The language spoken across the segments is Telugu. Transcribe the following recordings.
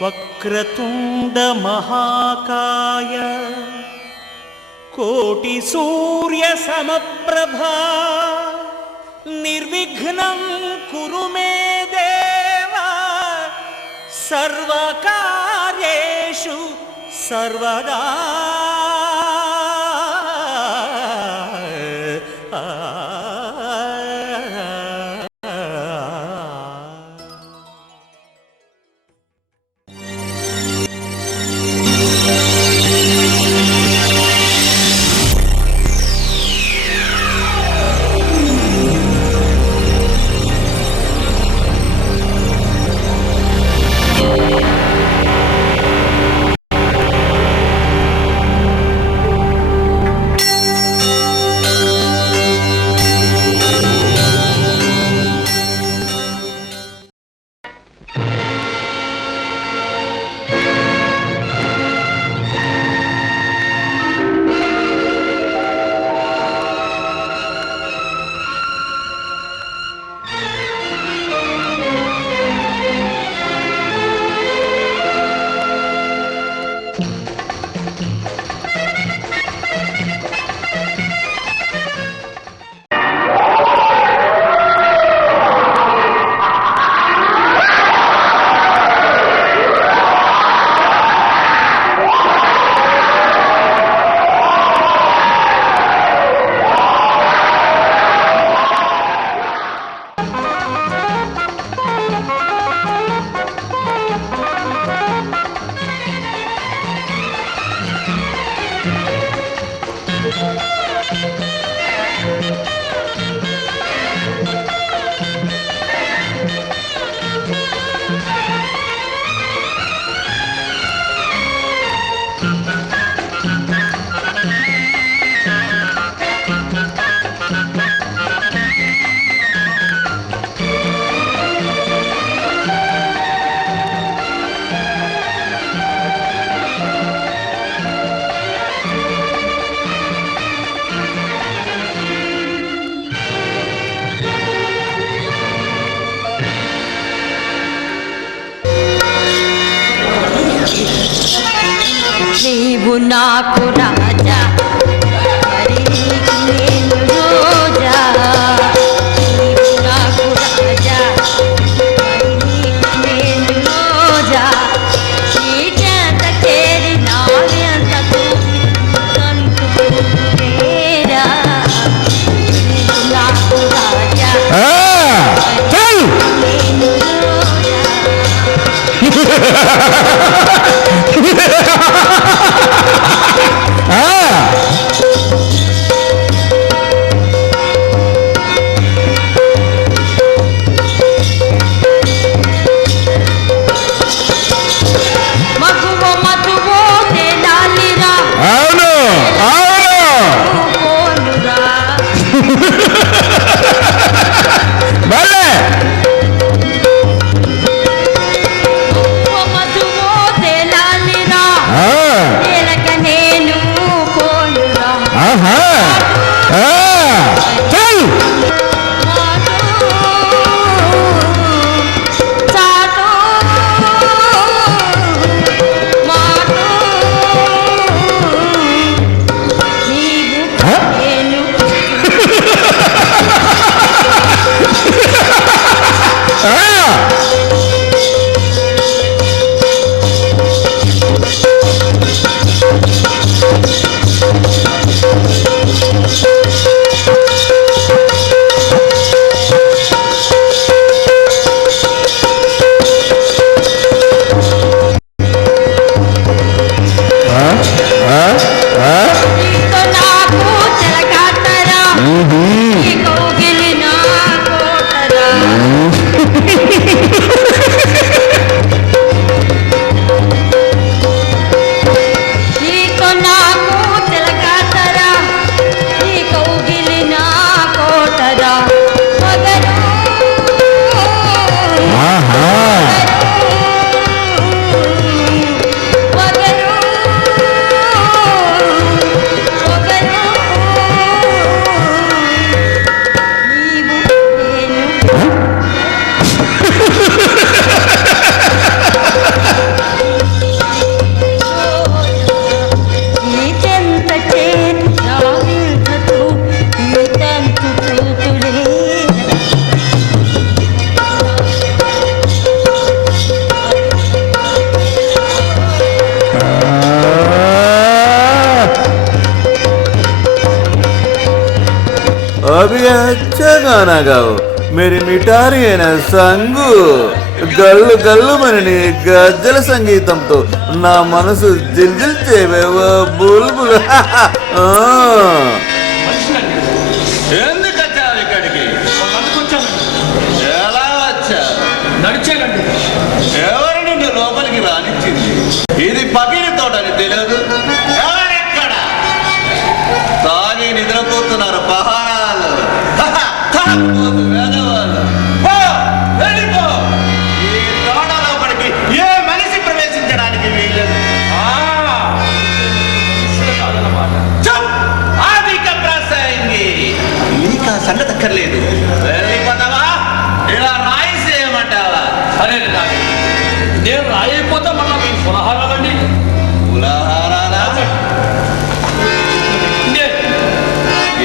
వక్రతుండ మహాకాయ కోటి సూర్య సమప్రభా నిర్విఘ్నం కురు మే దేవ సర్వకార్యేషు సర్వదా. నీవు నాకు రాజా మరి నేను రోజా. నీవు నాకు రాజా మరి నేను రోజా. నీ చేత చేరి నావ్యంతకు సంతురా. నీవు నాకు రాజా నేను రోజా. మధువో गाना गाओ मेरी मिठारी అయిన సంగు గల్లు గల్లుమని నీ గజ్జల సంగీతంతో నా మనసు జిల్జిల్ చేయవేవో బుల్బుల్ ఎందుకు వచ్చావు ఇక్కడికి? ఎలా వచ్చావు? నడిచేనండి. ఎవరు నిన్ను లోపలికి రానిచ్చింది? ఇది పగిలి తోటని తెలియదు. ఎవరెక్కడ తాగి నిద్రపోతున్నారు పహారాలు. తాగుబోతు వేదవాళ్ళు. పో, వెళ్ళిపో. ఈ తోట లోపలికి ఏ మనిషి ప్రవేశించడానికి వీల్లేదు. చప్! అధిక ప్రసంగి. నీకు ఆ సంగతి అక్కర్లేదు. వెళ్ళిపోతావా? ఇలా రాయిసేయమంటావా? అరే నాది నేను రాయకపోతే మళ్ళీ మీ పునహారాలండి. కులహారాలా?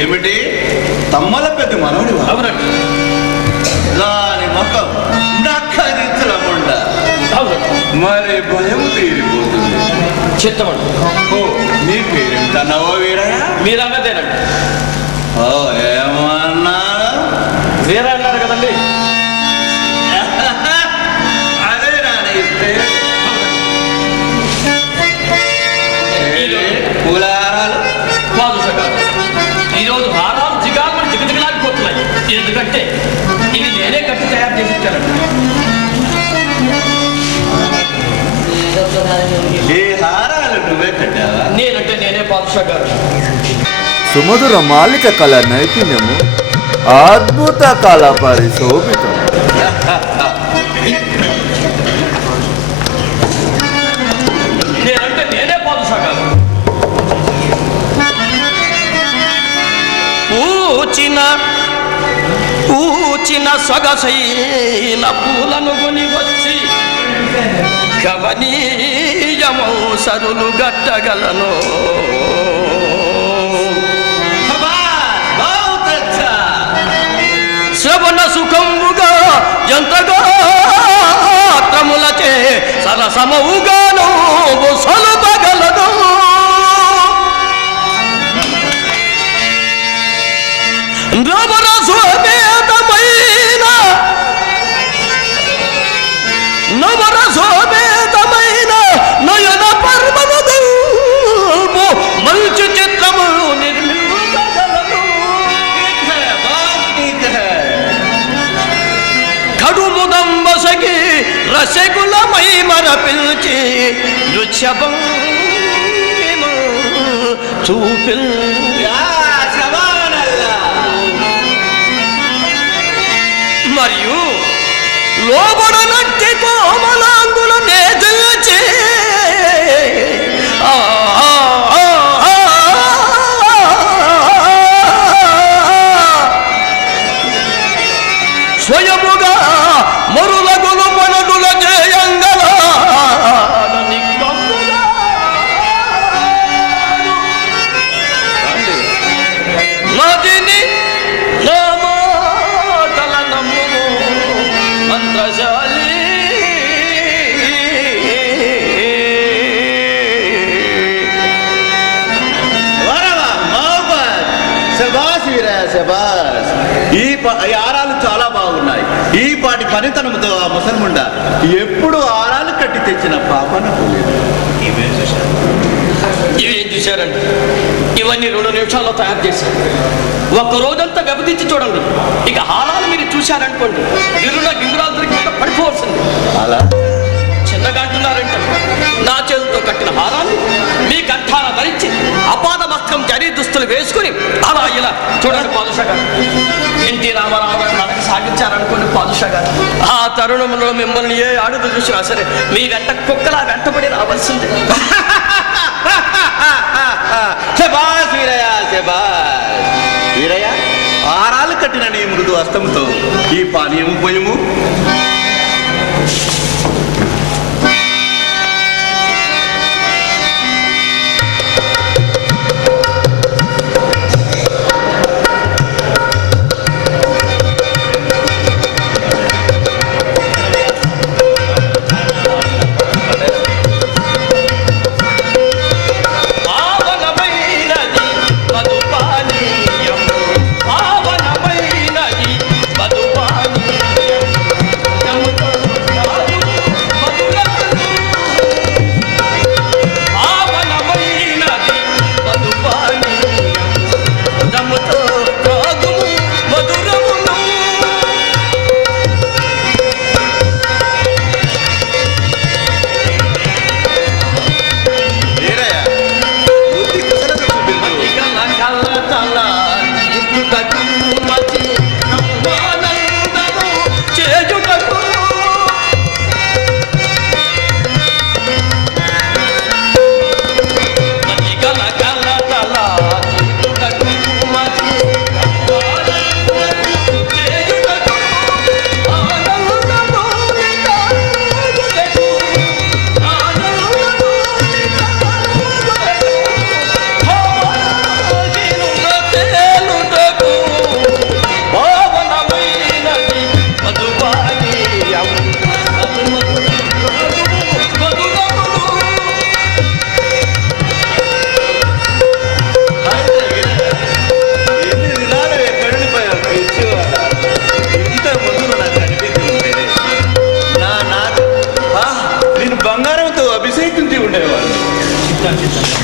ఏమిటి తమ్మల పెద్ద మనోడివా? అవునండి. దాని ముఖం నక్కదించలకుండా మరి భయం తీరిపోతుంది. చిత్తమండి. ఓ, నీ పేరేంటన్నావో వీరయ్య? మీరన్నదేనండి. ఓ, ఏమన్నాను? వేరే అన్నారు కదండి. అదే నాని పేరు. కులహారాలు పాదుషగారు ఈరోజు హారాలు జిగామని జిగజిగలాగిపోతున్నాయి. ఎందుకంటే ఇది నేనే కట్టి తయారు చేసి ఇచ్చానండి. ఈ హారాలు నువ్వే కట్టావా? నేనంటే నేనే పాదుషగారు. సుమధుర మాలిక కళ నైపుణ్యము అద్భుత కళ పరిశోభితం నేనంటే నేనే పాదుషగారు. పూచిన సొగసైన పూలను కొని వచ్చి కవనీయమౌ సరులు గట్టగలను. శ్రవణ సుఖముగా ఎంతగా తములచే సరసమౌగాను సొలపగలదు. నవరసోపేతమైన నయన పర్వతము మంచు చిత్రము నిర్మించగలదు. కడుముదంబసకి రసగులమై మరపిల్చి నృత్యభంగిమ చూపిల్ మరియు లోబడనట్టి కోమలాంగుల నేజల్చే స్వయముగా మరులగులు పనడుల జయంగల నదిని నామాటల నమ్ము మంత్రశాలి. శబాస్ వీరయ్య, శబాస్. ఈ ఆరాలు చాలా బాగున్నాయి. ఈ పాటి పనితనంతో ఆ ముసల్ముండ ఎప్పుడు ఆరాలు కట్టి తెచ్చిన పాపన ఇవేం చూశారండి? ఇవన్నీ 2 నిమిషాల్లో తయారు చేశారు. ఒక్క రోజంతా వ్యవధించి చూడండి. ఇక హారాలు మీరు చూశారనుకోండి, గిరుల గింగురాలు దొరికి పడిపోవలసింది. అలా చిన్నగా అంటున్నారంటే నా చేతులతో కట్టిన హారాన్ని మీ కంఠాన ధరించి అపాద మస్త్రం జరీ దుస్తులు వేసుకుని అలా ఇలా చూడండి పాదుషా గారు. ఎన్టీ రామారావు గారు నడక సాగించారనుకోండి పాదుషా గారు. ఆ తరుణంలో మిమ్మల్ని ఏ ఆడుతూ చూసినా సరే మీ వెంట కుక్కలా వెంటబడి రావాల్సిందే. శబాస్ వీరయ్య, శబాస్. వీరయ్య, ఆరాలు కట్టిన నీ మృదు హస్తంతో ఈ పానీయము పోయము. పావనమైనది మధుపానీయము, పావనమైనది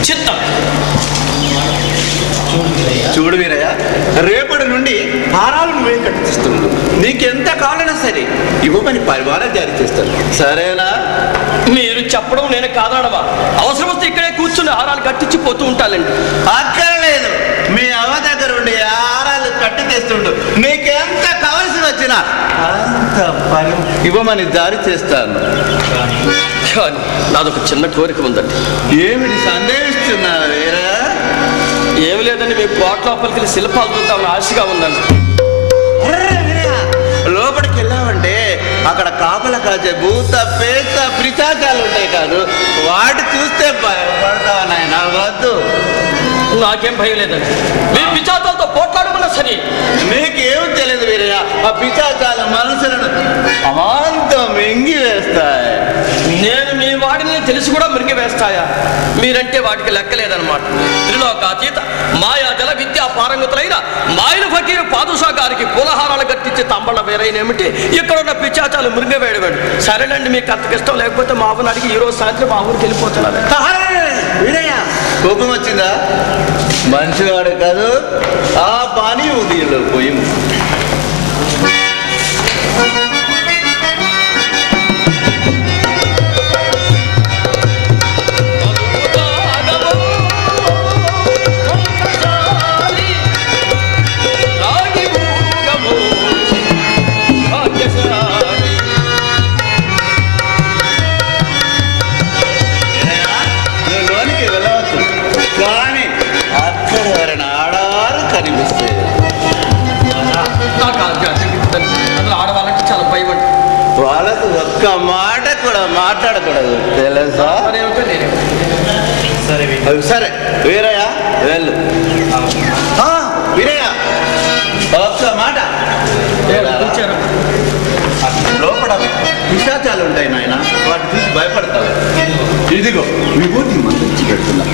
చిత్తం. చూడు వీరయ్య, రేపటి నుండి హారాలు నువ్వే కట్టిస్తుండు. నీకెంత కావాలన్నా సరే ఇవ్వమని పరిమాణం జారీ చేస్తాను, సరేనా? మీరు చెప్పడం నేను కాదనడమా? అవసరం వస్తే ఇక్కడే కూర్చుని హారాలు కట్టించి పోతూ ఉంటానండి. అక్కర్లేదు, మీ అవ్వ దగ్గర ఉండి హారాలు కట్టి తెస్తుండు. నీకెంత కావలసి వచ్చినా అంత పని ఇవ్వమని జారీ చేస్తాను. కానీ నాదొక చిన్న కోరిక ఉందండి. ఏమిటి సందేహిస్తున్నావు వీరయ్య? ఏమి లేదండి, మీ కోట లోపలికి వెళ్ళి శిల్పాలు చూద్దామని ఆశగా ఉందండి. లోపలికి వెళ్ళామంటే అక్కడ కాపల కాచే భూత పేత పిశాచాలు ఉంటాయి కాదు, వాటి చూస్తే భయపడతావు నాయన. వద్దు, నాకేం భయం లేదండి. మీ పిచాచాలతో పోట్లాడమన్నా సరే. నీకేం తెలియదు వీరయ్య, ఆ పిశాచాల మనుషులను అమాంతం మింగి వేస్తాయి. నేను మీ వాడిని తెలిసి కూడా మిరిగి వేస్తాయా? మీరంటే వాటికి లెక్కలేదన్నమాట. త్రిలోకాతీత మాయా జల విద్యా పారంగతులైన మాయల ఫకీరు పాదుషా గారికి పూలహారాలు కట్టించి తంబళ్ళ వేరైనేమిటి, ఇక్కడ ఉన్న పిచాచాలు మిరిగి వేయడమేడు. సరేనండి, మీకు అంతకు ఇష్టం లేకపోతే మా ఊరిని అడిగి ఈ రోజు సాయంత్రం మా ఊరికి వెళ్ళిపోతున్నారు. వీరయ్య, కోపం వచ్చిందా? మంచివాడు కాదు, ఆ పానీ ఉదయంలో పోయి ఆడవాళ్ళకి చాలా భయం అండి. వాళ్ళకు ఒక్క మాట కూడా మాట్లాడకూడదు, తెలుసా? సరే వీరయ్య, వెళ్ళు. వీరయ్య, ఒక్క మాట. లోపల పిశాచాలు ఉంటాయి నాయన, వాటి చూసి భయపడతావు. ఇదిగో విభూతి మందించి పెడుతున్నా.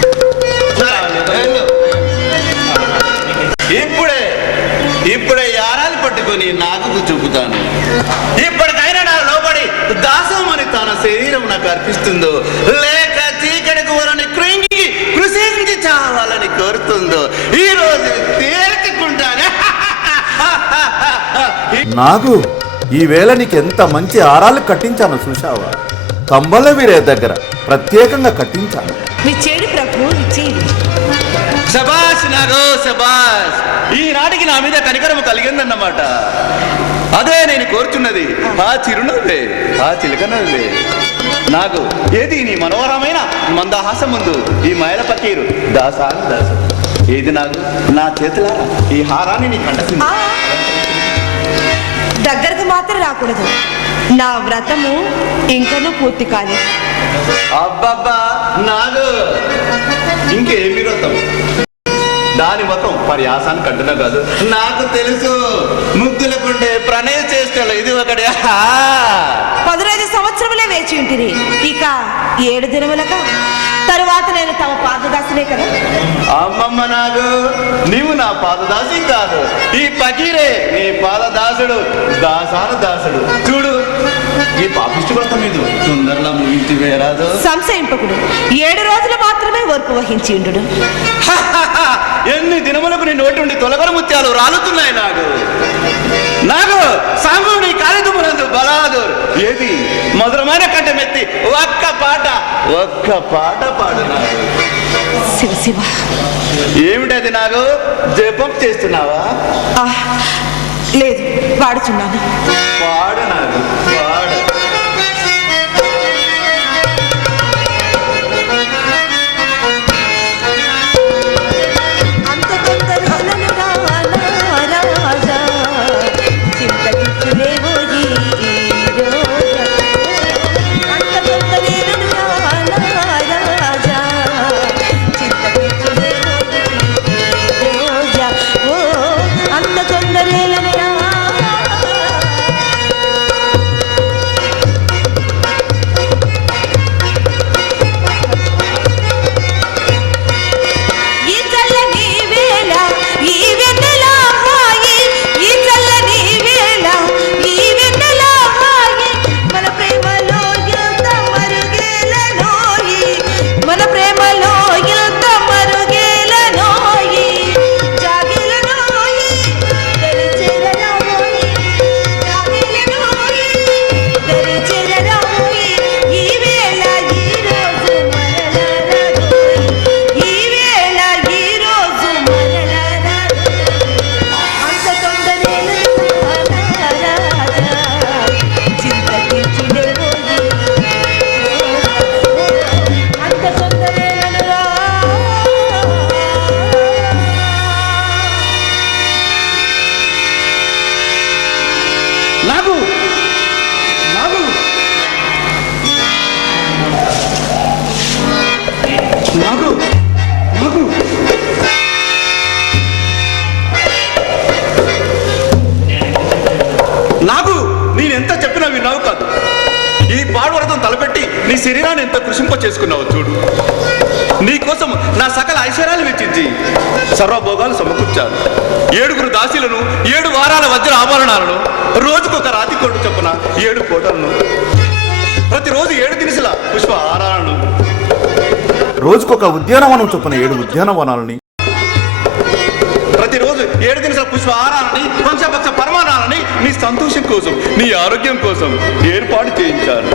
ఇప్పుడే యారాలు పట్టుకొని నాకు చూపుతాను. ఇప్పటికైనా నా లోపడి దాసమని తన శరీరం నాకు అర్పిస్తుందో, లేక చీకటికి వలని కృంగి కృషించి చావాలని కోరుతుందో ఈ రోజు తేల్చుకుంటానే. నాగు, ఈవేళ నీకెంత మంచి ఆరాలు కట్టించాను చూశావా? కంబల వీరే దగ్గర ప్రత్యేకంగా కట్టించాను. విచ్చేడు ప్రభు, విచ్చేడు. శబాష్ నాగో, శబాష్. ఈనాటికి నా మీద కనికరము కలిగిందన్నమాట. అదే నేను కోరుచున్నది, ఆ చిరునవ్వే, ఆ చిలకనవ్వే. నాకు ఏది నీ మనోహరమైన మందహాసం ముందు ఈ మైల పకీరు దాసాను దాసు. ఏది నాకు నా చేతుల ఈ హారాన్ని నీ కంటసింది. దగ్గరకు మాత్రం రాకూడదు, నా వ్రతము ఇంకనూ పూర్తి కాలేదు. అబ్బబ్బా నాగు, ఇంకేమి వ్రతం? దాని మొత్తం పర్యాసాన్ని కంటున్నా కాదు, నాకు తెలుసు. ముగ్గులకుండే ప్రణయ చేష్టలు ఇది ఒకటి. 15 సంవత్సరములే వేచి ఉంటుంది, ఇక 7 దినములక తరువాత నేను తమ పాదదాసునే కదా. అమ్మమ్మ నాగు, నీవు నా పాదదాసి కాదు, ఈ పకీరే నీ పాదదాసుడు, దాసాను దాసుడు. చూడు, ఈ పాపిష్టి వ్రతం మీద తొందరలో ముగించి వేరాదు. సంశయింపకుడు, 7 రోజులు మాత్రమే ఓర్పు వహించి ఉండు. ఎన్ని దినములకు నీ నోటి నుండి తొలగల ముత్యాలు రాలుతున్నాయి. నాగు సాంగు నీ కాలిదుమునందు బలాదూర్. ఏది మధురమైన కంఠమెత్తి ఒక్క పాట పాడు నాగు. శివ శివ. ఏమిటది నాగు, జపం చేస్తున్నావా? లేదు, పాడుచున్నాను. పాడు నాగు, పాడు. నాగు నాగు నాగు నాగు నాగు నేనెంత చెప్పినా విన్నావు కాదు. ఈ పాడువరదం తలపెట్టి నీ శరీరాన్ని ఎంత కృషింప చేసుకున్నావు చూడు. నీ కోసం నా సకల ఐశ్వర్యాలు వెచ్చించి సర్వభోగాలు సమకూర్చాను. 7 దాసీలను 7 వారాల వజ్ర ఆభరణాలను, రోజుకొక రాతి కోటు చొప్పున 7 కోటలను, ప్రతిరోజు 7 దినుసుల పుష్ప ఆహారాలను, రోజుకొక ఉద్యానవనం చొప్పున 7 ఉద్యానవనాలని, ప్రతిరోజు 7 దినుసుల పుష్ప ఆహారాలని, పంచపక్ష పరమాణాలని నీ సంతోషం కోసం, నీ ఆరోగ్యం కోసం ఏర్పాటు చేయించాను.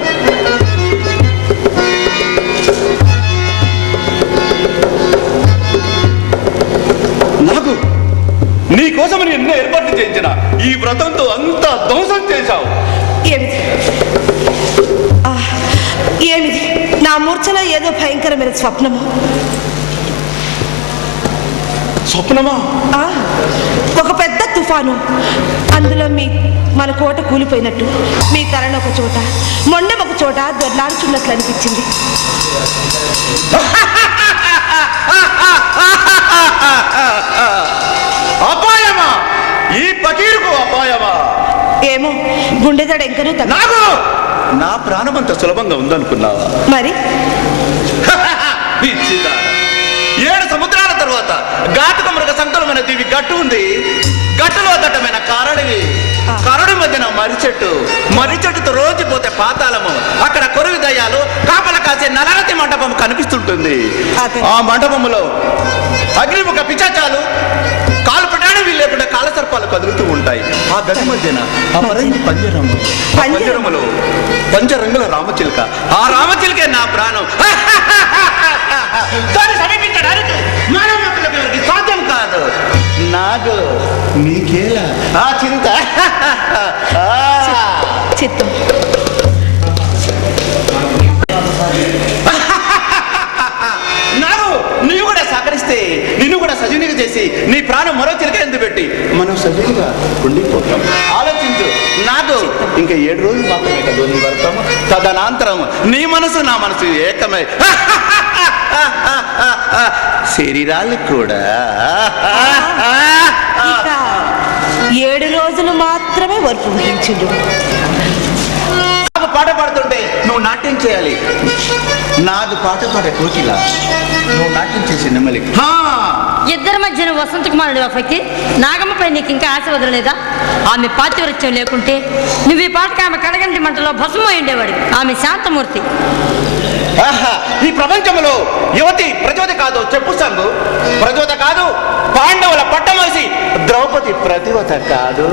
నాకు నీ కోసమని ఎన్నో ఏర్పాట్లు చేయించిన ఈ వ్రతంతో అంతా ధ్వంసం చేశావు. ఏమిటి ఏమిటి? నా మూర్ఛలో ఏదో భయంకరమైన స్వప్నము. స్వప్నమా? ఒక పెద్ద తుఫాను, అందులో మన కోట కూలిపోయినట్టు, మీ తలను ఒక చోట, మొండెం ఒక చోట దొర్లాడుచున్నట్లు అనిపించింది. అపాయమా? ఈ పకీరుకు అపాయమా? ఏమో, గుండెదడ ఎంకనూ నాకు నా ప్రాణం అంత సులభంగా ఉందనుకున్నావా? మరి 7 సముద్రాల తర్వాత ఘాతుక మృగ సంకులమైన దీవి గట్టు ఉంది. గట్టులో దట్టమైన కరడివి, కరడి మధ్యన మర్రి చెట్టుతో రోజు పోతే పాతాళము. అక్కడ కొరువి దయ్యాలు కాపల కాసే నలరతి మండపం కనిపిస్తుంటుంది. ఆ మండపంలో అగ్నిముఖ పిచాచాలు, కాలు పట్టడానికి లేకుండా కాలసర్పాలు కదులుతూ ఉంటాయి. ఆ గది మధ్యన పంజరములో పంచరంగుల రామచిలుక. ఆ రామచిలుకే నా ప్రాణం. దాన్ని సమీపించడానికి మానవ మక్కులకు ఎవరికి సాధ్యం కాదు. నాకు నీకేలా ఆ చింత? చిత్తం. నాకు నీవు కూడా సహకరిస్తే నిన్ను కూడా సజీవునిగా చేసి నీ ప్రాణం మరో చిలక ఎందుకు పెట్టి మనం సజీవుగా ఉండిపోతాం. ఆలోచించు. నాకు ఇంకా 7 రోజులు మాత్రమే కదా నీ వర్తము. తదనంతరం నీ మనసు నా మనసు ఏకమై శరీరాలు కూడా 7 రోజులు మాత్రమే వర్పు వహించుడు. నాకు పాట పాడుతుంటే నువ్వు నాట్యం చేయాలి. నాకు పాట పాడే కోకిలా నువ్వు నాట్యం చేసే నెమ్మలి. ఇద్దరి మధ్యన వసంత కుమారుడు భక్తి నాగమ్మపై నీకు ఇంకా ఆశ వదలలేదా? ఆమె పాతివృత్యం లేకుంటే నువ్వు ఈ పాటకి ఆమె కడగంటి మంటలో భస్మై ఉండేవాడు. ఆమె శాంతమూర్తి. ఈ ప్రపంచంలో యువతి ప్రచోద కాదు చెప్పు సంగు. ప్రచోద కాదు, పాండవుల పట్టమోసి ద్రౌపది ప్రతివత కాదు.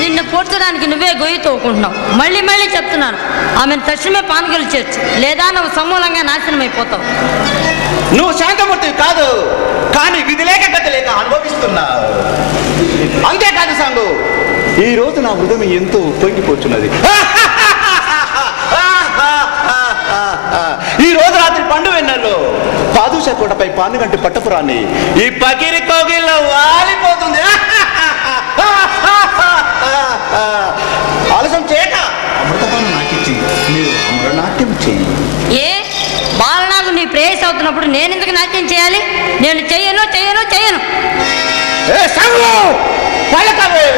నిన్ను పోడ్చడానికి నువ్వే గొయ్యి తోకుంటున్నావు. మళ్ళీ మళ్ళీ చెప్తున్నాను, ఆమెను తక్షణమే పానగలు చేర్చు, లేదా నువ్వు సమూలంగా నాశనం అయిపోతావు. నువ్వు శాంతమూర్తి కాదు, కానీ విధి లేక గతి లేక అనుభవిస్తున్నావు. అంతేకాదు సంగు, ఈ రోజు నా హృదయం ఎంతో పొంగిపోతున్నది. ఈ రోజు రాత్రి పండు వెన్నెల్లో పాదుష కోటపై పానుగంటి పట్టపురాన్ని ఈ పకిరి కోగిల్లో వాలిపోతుంది. ఆలస్యం చేయక అమృతపానం నాకిచ్చి మీరు అమరనాట్యం చేయి. ఏ బాలనాగు నీ ప్రేయస్ అవుతున్నప్పుడు నేను ఎందుకు నాట్యం చేయాలి? నేను చెయ్యను. ఏ సంగు పలకవే.